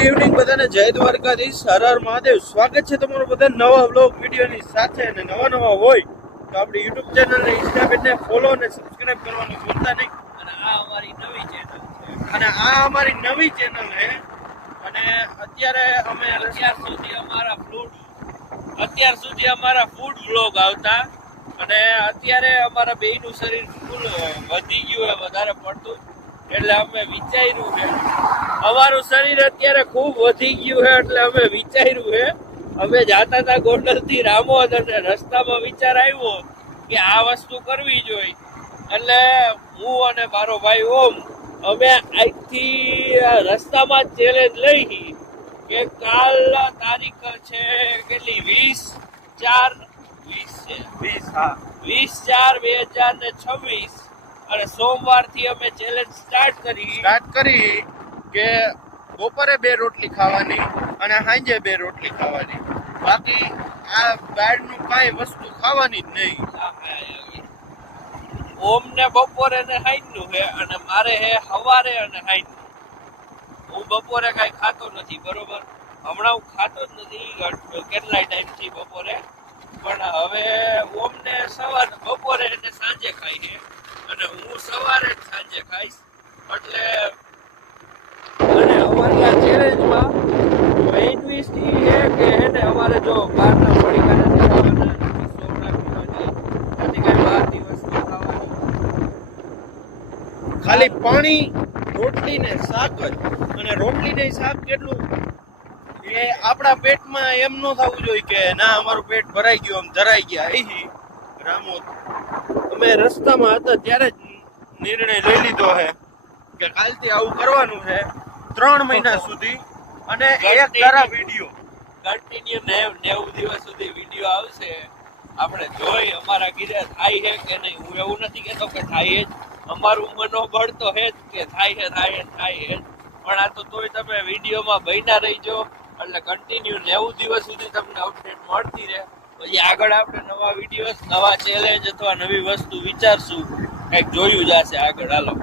Good evening બધાને, જય દ્વારકાધીશ, હર હર મહાદેવ. સ્વાગત છે તમારું બધા નવા વ્લોગ વિડીયોની સાથે. અને નવા હોય તો આપણી યુટ્યુબ ચેનલને ઇન્સ્ટા પેજને ફોલો અને સબસ્ક્રાઇબ કરવાનું ભૂલતા નહીં. અને આ અમારી નવી ચેનલ છે, અને આ અમારી નવી ચેનલ છે. અને અત્યારે અમે અત્યાર સુધી અમારા ફૂડ વ્લોગ આવતા, અને અત્યારે અમારા બેયનું શરીર ફૂલ વધી ગયું છે, વધારે પડતું. એટલે અમે વિચાર્યું છે, અમારું શરીર અત્યારે ખૂબ વધી ગયું છે, એટલે અમે વિચાર્યું છે, અમે જાતા હતા ગોંડલ થી રામોદ, અને રસ્તામાં વિચાર આવ્યો કે આ વસ્તુ કરવી જોઈએ. એટલે હું અને મારો ભાઈ ઓમ અમે આજથી રસ્તામાં ચેલેન્જ લઈ કે કાલ તારીખ છે કેટલી, 20/4/2026 અને સોમવાર થી અમે ચેલેન્જ સ્ટાર્ટ કરી કે બપોરે 2 રોટલી ખાવાની અને સાંજે 2 રોટલી ખાવાની. બાકી આ બહારનું કાંઈ વસ્તુ ખાવાની જ નહીં. ઓમ ને બપોરે ને સાંજનું છે, અને મારે હે સવારે અને સાંજનું. હું બપોરે કાંઈ ખાતો નથી, બરોબર. હમણાં હું ખાતો જ નથી કેટલાય ટાઈમથી બપોરે, પણ હવે ઓમ ને સવારે બપોરે ને સાંજે ખાઈ છે, અને હું સવારે જ સાંજે ખાઈશ. એટલે અને અમારી આ ચેલેન્જમાં મેઇન ટ્વિસ્ટ એ છે કે એને અમારે જો બહારના પડીકા નથી ખાવાના, નથી સોડા પીવાની, નથી કઈ બહારની વસ્તુ ખાવાની, ખાલી પાણી, રોટલી ને શાક જ. અને રોટલી ને શાક કેટલું એ આપણા પેટમાં એમ ન થવું જોઈએ કે ના અમારું પેટ ભરાઈ ગયું, આમ ધરાઈ ગયા. અહીં રામોદ અમે રસ્તામાં હતા ત્યારે જ નિર્ણય લઈ લીધો છે કે કાલથી આવું કરવાનું છે 3 મહિના સુધી. અને એક તારા વિડીયો કન્ટિન્યુ 90 દિવસ સુધી વિડીયો આવશે. આપણે જોઈ અમારા ઘીરે થાય છે કે નહીં. હું એવું નથી કહેતો કે થાય જ, અમારું મનોબળ તો હે જ કે થાય છે, પણ આ તો તોય તમે વિડીયોમાં બન્યા રહીજો, એટલે કન્ટિન્યુ 90 દિવસ સુધી તમને અપડેટ મળતી રહે. પછી આગળ આપણે નવા વિડીયોઝ, નવા ચેલેન્જ અથવા નવી વસ્તુ વિચારશું, કંઈક જોયું જશે આગળ. હાલો.